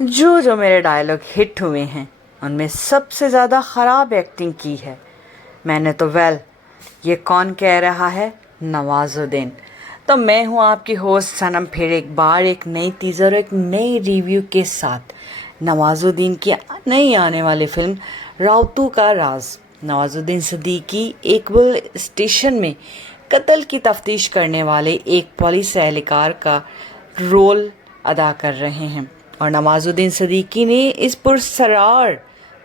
जो जो मेरे डायलॉग हिट हुए हैं उनमें सबसे ज़्यादा ख़राब एक्टिंग की है मैंने तो ये कौन कह रहा है, नवाजुद्दीन। तो मैं हूँ आपकी होस्ट सनम, फिर एक बार एक नई टीज़र और एक नई रिव्यू के साथ नवाजुद्दीन की नई आने वाली फिल्म राउतू का राज। नवाजुद्दीन सिद्दीकी एक पुलिस स्टेशन में कत्ल की तफ्तीश करने वाले एक पुलिस एहलकार का रोल अदा कर रहे हैं और नवाजुद्दीन सिद्दीकी ने इस पुरस्कार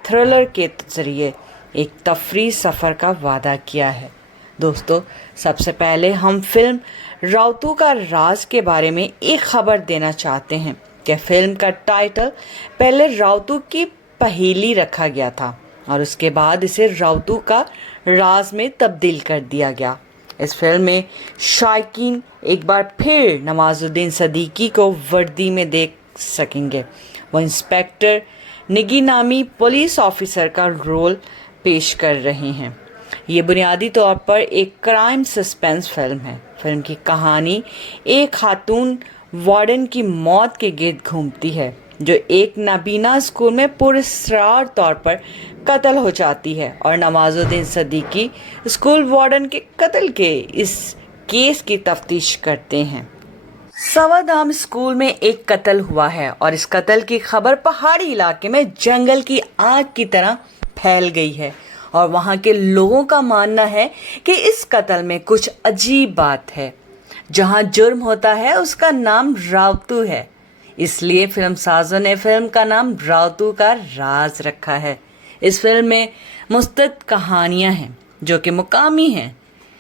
थ्रिलर के ज़रिए एक तफरी सफ़र का वादा किया है। दोस्तों, सबसे पहले हम फिल्म राउतू का राज के बारे में एक खबर देना चाहते हैं कि फिल्म का टाइटल पहले राउतू की पहेली रखा गया था और उसके बाद इसे राउतू का राज में तब्दील कर दिया गया। इस फिल्म में शायकीन एक बार फिर नवाजुद्दीन सिद्दीकी को वर्दी में देख सकेंगे। वो इंस्पेक्टर निगी नामी पुलिस ऑफिसर का रोल पेश कर रहे हैं। ये बुनियादी तौर पर एक क्राइम सस्पेंस फिल्म है। फिल्म की कहानी एक खातून वार्डन की मौत के गिर्द घूमती है जो एक नाबीना स्कूल में पुरस्कार तौर पर कत्ल हो जाती है और नवाजुद्दीन सिद्दीकी स्कूल वार्डन के कत्ल के इस केस की तफ्तीश करते हैं। सवादाम स्कूल में एक कत्ल हुआ है और इस कत्ल की खबर पहाड़ी इलाके में जंगल की आग की तरह फैल गई है और वहाँ के लोगों का मानना है कि इस कत्ल में कुछ अजीब बात है। जहाँ जुर्म होता है उसका नाम राउतू है, इसलिए फिल्म साजों ने फिल्म का नाम राउतू का राज रखा है। इस फिल्म में मुस्तद कहानियाँ हैं जो कि मुकामी हैं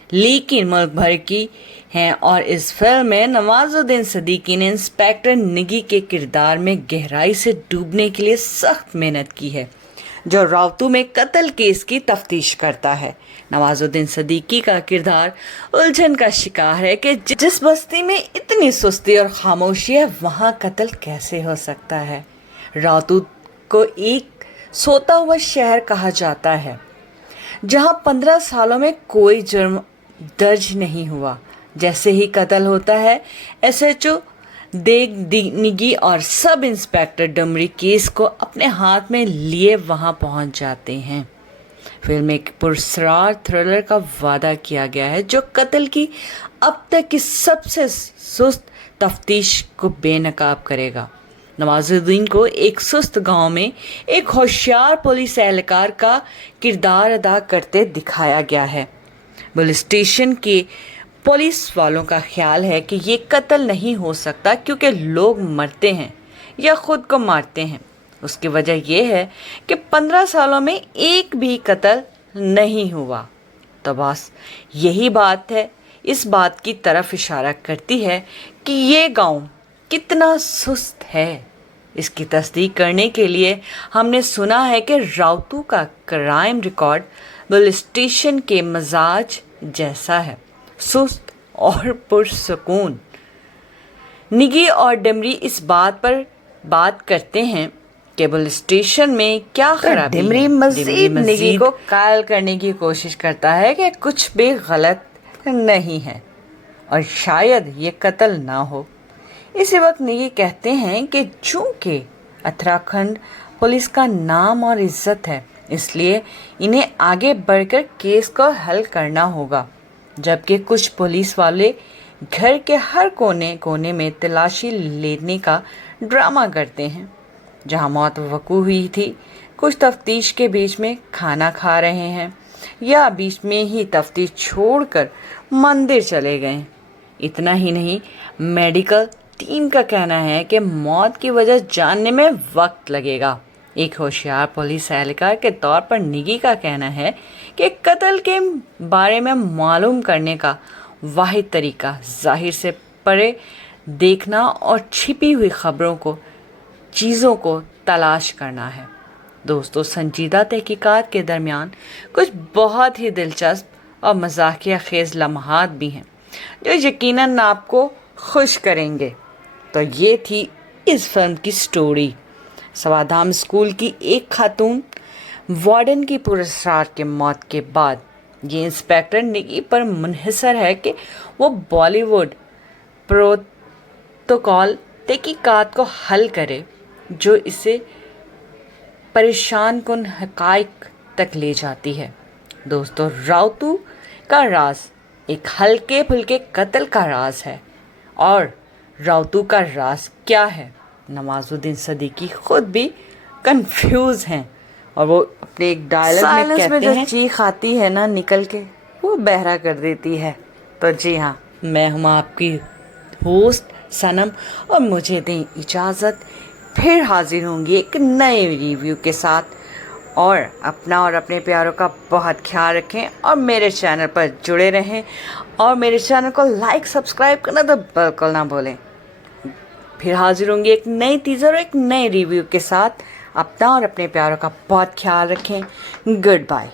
लेकिन मुल्क भर की हैं और इस फिल्म में नवाजुद्दीन सिद्दीकी ने इंस्पेक्टर निगी के किरदार में गहराई से डूबने के लिए सख्त मेहनत की है जो राउतू में कत्ल केस की तफ्तीश करता है। नवाजुद्दीन सिद्दीकी का किरदार उलझन का शिकार है कि जिस बस्ती में इतनी सुस्ती और खामोशी है वहाँ कत्ल कैसे हो सकता है। राउतू को एक सोता हुआ शहर कहा जाता है जहाँ 15 सालों में कोई जुर्म दर्ज नहीं हुआ। जैसे ही कत्ल होता है एसएचओ निगी और सब इंस्पेक्टर डमरी केस को अपने हाथ में लिए वहां पहुंच जाते हैं। फिल्म एक पुरस्कार थ्रिलर का वादा किया गया है जो कत्ल की अब तक की सबसे सुस्त तफ्तीश को बेनकाब करेगा। नवाजुद्दीन को एक सुस्त गांव में एक होशियार पुलिस एहलकार का किरदार अदा करते दिखाया गया है। पुलिस स्टेशन के पुलिस वालों का ख्याल है कि ये कत्ल नहीं हो सकता क्योंकि लोग मरते हैं या खुद को मारते हैं। उसकी वजह यह है कि 15 सालों में एक भी कत्ल नहीं हुआ। तो बस यही बात है, इस बात की तरफ इशारा करती है कि ये गांव कितना सुस्त है। इसकी तस्दीक करने के लिए हमने सुना है कि राउतू का क्राइम रिकॉर्ड पुलिस स्टेशन के मजाज जैसा है, सुस्त और पुरसुकून। निगी और डमरी इस बात पर बात करते हैं कि पुलिस स्टेशन में क्या खराबी है। डमरी मजीद निगी को कायल करने की कोशिश करता है कि कुछ भी गलत नहीं है और शायद ये कत्ल ना हो। इसी वक्त निगी कहते हैं कि चूंकि उत्तराखंड पुलिस का नाम और इज्जत है इसलिए इन्हें आगे बढ़कर केस को हल करना होगा। जबकि कुछ पुलिस वाले घर के हर कोने कोने में तलाशी लेने का ड्रामा करते हैं। जहां मौत वकू हुई थी कुछ तफ्तीश के बीच में खाना खा रहे हैं या बीच में ही तफ्तीश छोड़कर मंदिर चले गए। इतना ही नहीं, मेडिकल टीम का कहना है कि मौत की वजह जानने में वक्त लगेगा। एक होशियार पुलिस एहलकार के तौर पर निगी का कहना है कि कत्ल के बारे में मालूम करने का वाहिद तरीका जाहिर से परे देखना और छिपी हुई खबरों को चीज़ों को तलाश करना है। दोस्तों, संजीदा तहकीकात के दरमियान कुछ बहुत ही दिलचस्प और मजाकिया खेज लम्हात भी हैं जो यकीनन आपको खुश करेंगे। तो ये थी इस फिल्म की स्टोरी। सवादाम स्कूल की एक खातून वार्डन की पुरस्कार के मौत के बाद ये इंस्पेक्टर निगी पर मुनहसर है कि वो बॉलीवुड प्रोटोकॉल तहकीकात को हल करे जो इसे परेशान कुन हकाइक तक ले जाती है। दोस्तों, राउतू का राज एक हल्के फुल्के कत्ल का राज है। और राउतू का राज क्या है, नवाजुद्दीन सिद्दीकी खुद भी कंफ्यूज हैं। और वो अपने एक डायलॉग में कहते हैं, चीख आती है ना निकल के, वो बहरा कर देती है। तो जी हाँ, मैं हूँ आपकी होस्ट सनम, और मुझे दें इजाज़त, फिर हाजिर होंगी एक नए रिव्यू के साथ। और अपना और अपने प्यारों का बहुत ख्याल रखें और मेरे चैनल पर जुड़े रहें, और मेरे चैनल को लाइक सब्सक्राइब करना तो बिल्कुल ना भूलें। फिर हाजिर होंगी एक नई टीज़र और एक नए रिव्यू के साथ। अपना और अपने प्यारों का बहुत ख्याल रखें। Good bye.